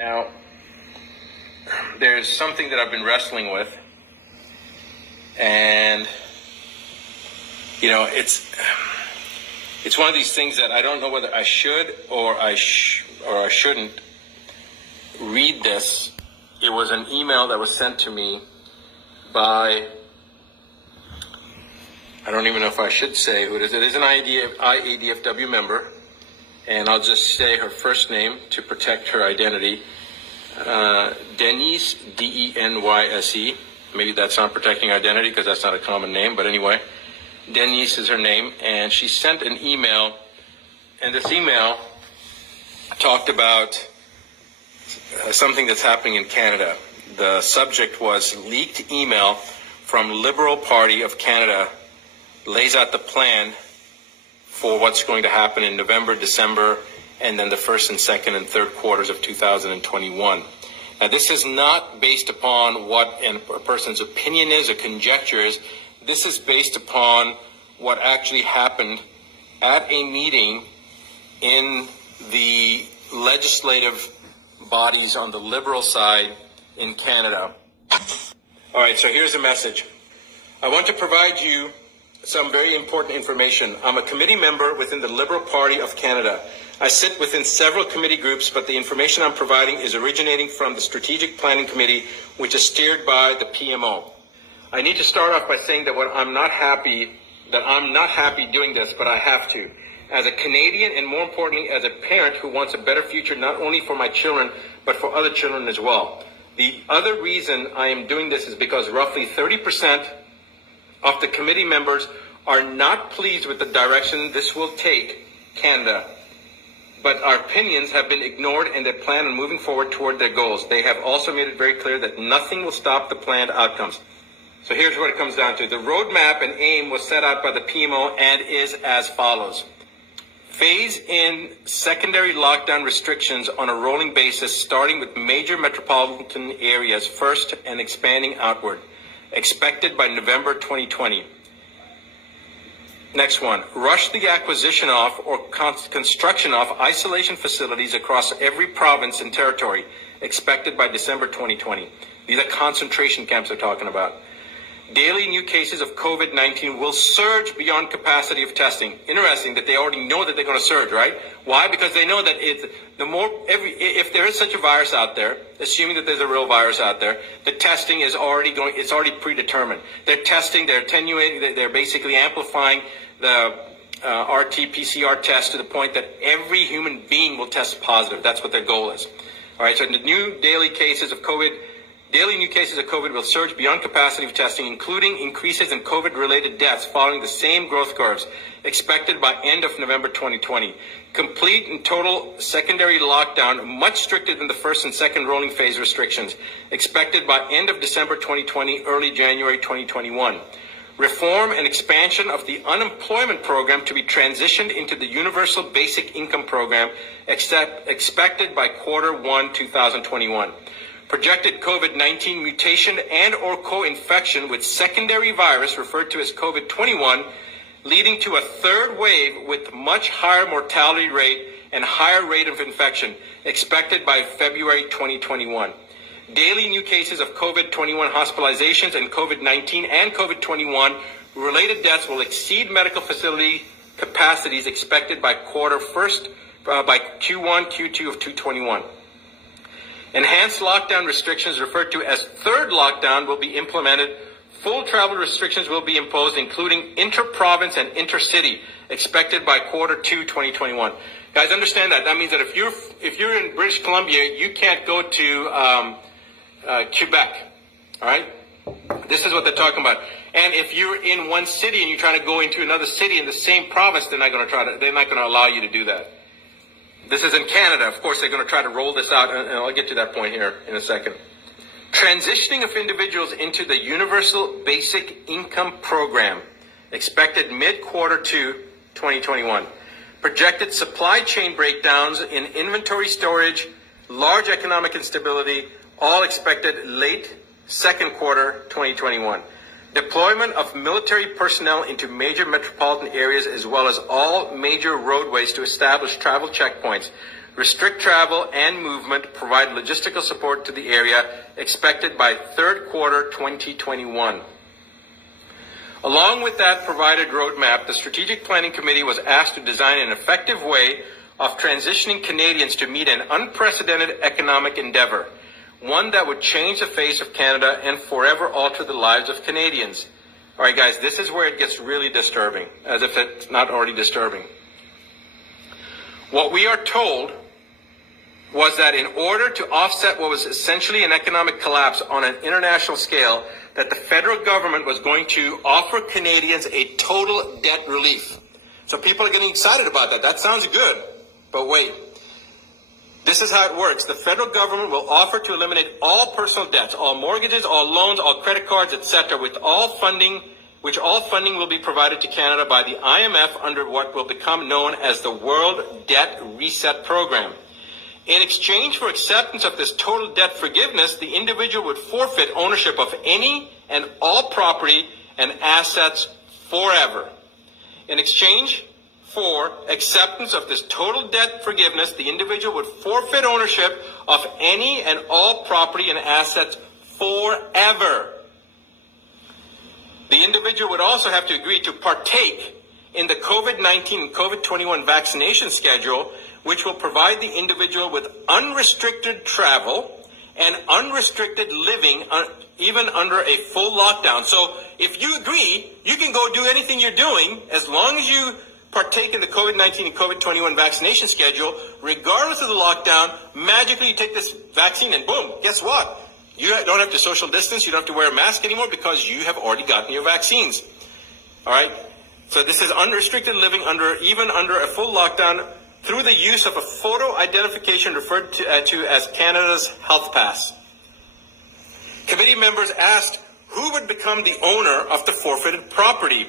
Now, there's something that I've been wrestling with, and it's one of these things that I don't know whether I should or I shouldn't read this. It was an email that was sent to me by, I don't even know if I should say who it is. It is an IADFW member, and I'll just say her first name to protect her identity. Denise, Denyse. Maybe that's not protecting identity because that's not a common name, but anyway, Denise is her name, and she sent an email, and this email talked about something that's happening in Canada. The subject was leaked email from Liberal Party of Canada lays out the plan for what's going to happen in November, December, and then the first and second and third quarters of 2021. Now, this is not based upon what a person's opinion is or conjecture is. This is based upon what actually happened at a meeting in the legislative bodies on the Liberal side in Canada. All right, so here's the message. I want to provide you some very important information. I'm a committee member within the Liberal Party of Canada. I sit within several committee groups, but the information I'm providing is originating from the Strategic Planning Committee, which is steered by the PMO. I need to start off by saying that I'm not happy doing this, but I have to. As a Canadian, and more importantly, as a parent who wants a better future not only for my children, but for other children as well. The other reason I am doing this is because roughly 30% of the committee members are not pleased with the direction this will take Canada. But our opinions have been ignored and they plan on moving forward toward their goals. They have also made it very clear that nothing will stop the planned outcomes. So here's what it comes down to. The roadmap and aim was set out by the PMO and is as follows. Phase in secondary lockdown restrictions on a rolling basis, starting with major metropolitan areas first and expanding outward. Expected by November 2020. Next one. Rush the acquisition of or construction of isolation facilities across every province and territory. Expected by December 2020. These are concentration camps they're talking about. Daily new cases of COVID-19 will surge beyond capacity of testing. Interesting that they already know that they're going to surge, right? Why? Because they know that if there is such a virus out there, assuming that there's a real virus out there, the testing is it's already predetermined. They're testing, they're attenuating, they're basically amplifying the RT-PCR test to the point that every human being will test positive. That's what their goal is. All right, so the new daily new cases of COVID will surge beyond capacity of testing, including increases in COVID-related deaths following the same growth curves, expected by end of November 2020. Complete and total secondary lockdown, much stricter than the first and second rolling phase restrictions, expected by end of December 2020, early January 2021. Reform and expansion of the unemployment program to be transitioned into the Universal Basic Income Program, expected by Q1 2021. Projected COVID-19 mutation and or co-infection with secondary virus referred to as COVID-21, leading to a third wave with much higher mortality rate and higher rate of infection, expected by February 2021. Daily new cases of COVID-21 hospitalizations and COVID-19 and COVID-21 related deaths will exceed medical facility capacities expected by Q1, Q2 of 2021. Enhanced lockdown restrictions referred to as third lockdown will be implemented. Full travel restrictions will be imposed, including inter-province and intercity, expected by Q2 2021. Guys, understand that. That means that if you're in British Columbia, you can't go to Quebec. All right? This is what they're talking about. And if you're in one city and you're trying to go into another city in the same province, they're not going to allow you to do that. This is in Canada. Of course, they're going to try to roll this out, and I'll get to that point here in a second. Transitioning of individuals into the Universal Basic Income Program, expected mid-Q2 2021. Projected supply chain breakdowns in inventory storage, large economic instability, all expected late second quarter 2021. Deployment of military personnel into major metropolitan areas as well as all major roadways to establish travel checkpoints. restrict travel and movement, provide logistical support to the area, expected by third quarter 2021. Along with that provided roadmap, the Strategic Planning Committee was asked to design an effective way of transitioning Canadians to meet an unprecedented economic endeavor, one that would change the face of Canada and forever alter the lives of Canadians. All right, guys, this is where it gets really disturbing, as if it's not already disturbing. What we are told was that in order to offset what was essentially an economic collapse on an international scale, that the federal government was going to offer Canadians a total debt relief. So people are getting excited about that. That sounds good. But wait. This is how it works. The federal government will offer to eliminate all personal debts, all mortgages, all loans, all credit cards, etc., which all funding will be provided to Canada by the IMF under what will become known as the World Debt Reset Program. In exchange for acceptance of this total debt forgiveness, the individual would forfeit ownership of any and all property and assets forever. In exchange for acceptance of this total debt forgiveness, the individual would forfeit ownership of any and all property and assets forever. The individual would also have to agree to partake in the COVID-19 and COVID-21 vaccination schedule, which will provide the individual with unrestricted travel and unrestricted living, even under a full lockdown. So if you agree, you can go do anything you're doing as long as you partake in the COVID-19 and COVID-21 vaccination schedule, regardless of the lockdown. Magically, you take this vaccine and boom, guess what? You don't have to social distance. You don't have to wear a mask anymore because you have already gotten your vaccines. All right? So this is unrestricted living even under a full lockdown through the use of a photo identification referred to as Canada's Health Pass. Committee members asked who would become the owner of the forfeited property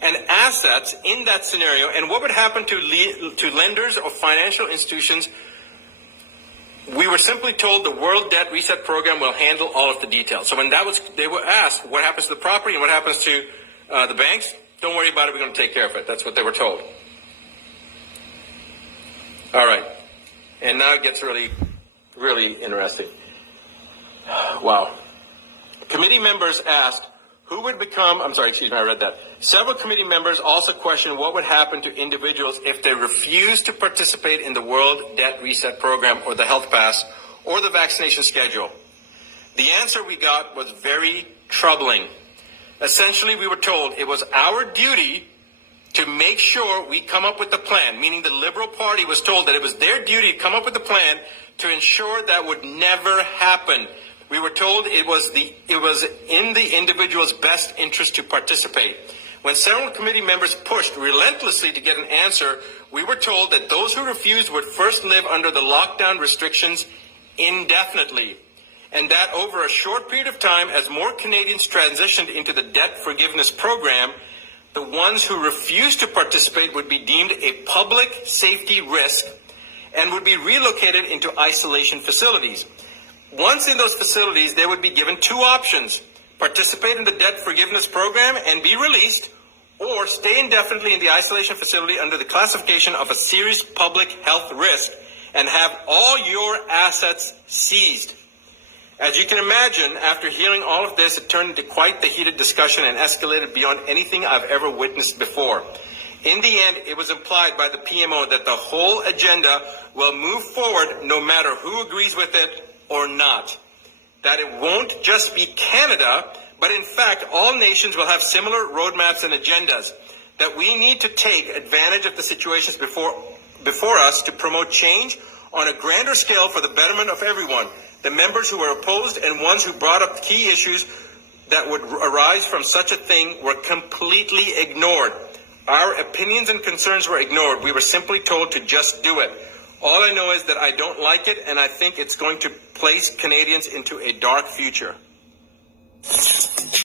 and assets in that scenario, and what would happen to lenders or financial institutions. We were simply told the World Debt Reset Program will handle all of the details. So when they were asked what happens to the property and what happens to the banks, don't worry about it, we're going to take care of it. That's what they were told. All right. And now it gets really, really interesting. Wow. Committee members asked who would become, I read that. Several committee members also questioned what would happen to individuals if they refused to participate in the World Debt Reset Program or the Health Pass or the vaccination schedule. The answer we got was very troubling. Essentially, we were told it was our duty to make sure we come up with the plan, meaning the Liberal Party was told that it was their duty to come up with a plan to ensure that would never happen. We were told it was in the individual's best interest to participate. When several committee members pushed relentlessly to get an answer, we were told that those who refused would first live under the lockdown restrictions indefinitely, and that over a short period of time, as more Canadians transitioned into the debt forgiveness program, the ones who refused to participate would be deemed a public safety risk and would be relocated into isolation facilities. Once in those facilities, they would be given two options: participate in the debt forgiveness program and be released, or stay indefinitely in the isolation facility under the classification of a serious public health risk and have all your assets seized. As you can imagine, after hearing all of this, it turned into quite the heated discussion and escalated beyond anything I've ever witnessed before. In the end, it was implied by the PMO that the whole agenda will move forward no matter who agrees with it or not. That it won't just be Canada, but in fact, all nations will have similar roadmaps and agendas. That we need to take advantage of the situations before us to promote change on a grander scale for the betterment of everyone. The members who were opposed and ones who brought up key issues that would arise from such a thing were completely ignored. Our opinions and concerns were ignored. We were simply told to just do it. All I know is that I don't like it, and I think it's going to place Canadians into a dark future.